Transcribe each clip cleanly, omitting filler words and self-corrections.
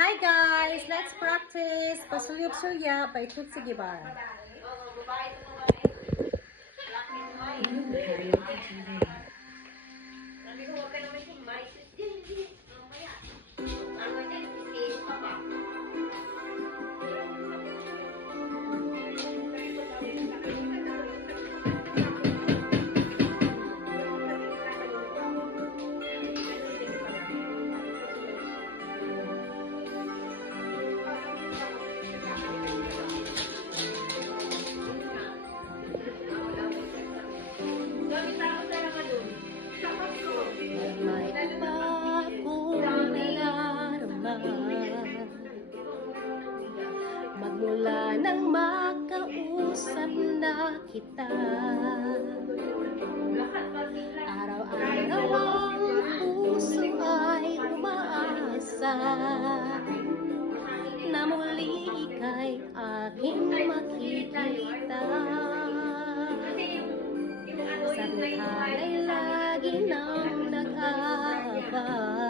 Hi guys! Let's practice pasulyap-sulyap by Tutsi Guevara. Magmula nang makausap na kita, araw-araw ang puso ay umaasa na muli ika'y aking makikita. Sa buhay lagi nang nag-aabang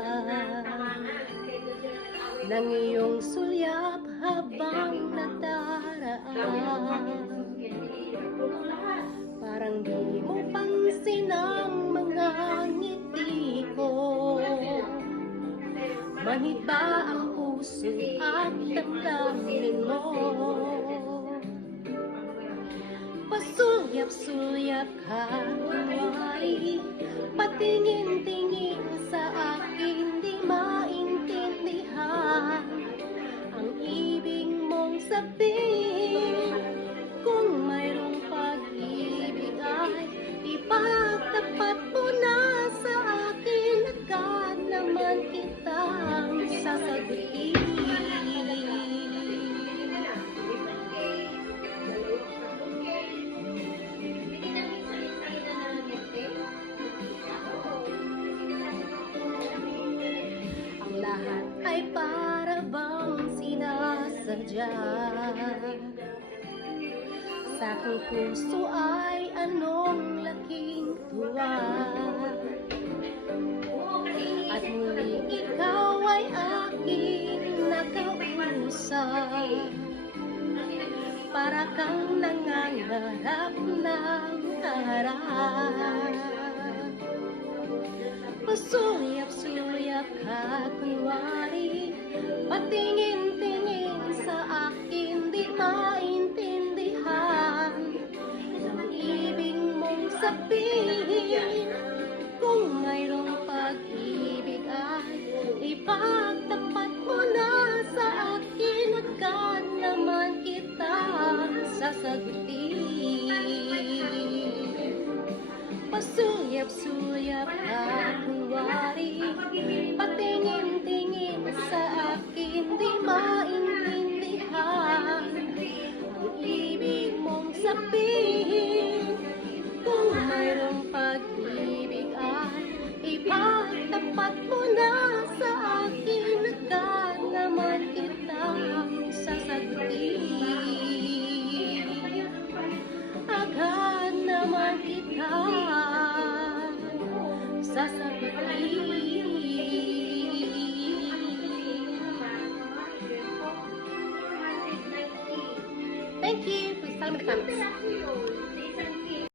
ng iyong sulyap habang nadaraan. Parang di mo pansin ang mga ngiti ko. Manhid ba ang puso at damdamin mo? Pasulyap-sulyap ka, kunwari patingin-tingin sa akin, di maintindihan ang ibig mong sabihin. Kung mayroong pag-ibig ay ipagtapat mo na sa akin, agad naman kitang sasagutin. Lahat ay para bang sinasadya. Sa aking puso ay anong laking tuwa, at muling ikaw ay aking nakausap. Para kang nangangarap ng harap. Pasulyap-sulyap ka, kunwari patingin-tingin sa akin, di maintindihan ang ibig mong sabihin. Kung mayroong pag-ibig ay ipagtapat mo na sa akin, agad naman kitang sasagutin. Pasulyap-sulyap ka, kunwari patingin-tingin sa akin, di maintindihan ang ibig mong sabihin. Kung mayroong pag-ibig ay ipagtapat mo na sa akin, agad naman kitang sasagutin. Agad naman kitang sasagutin. Thank you. Please tell me in the comments.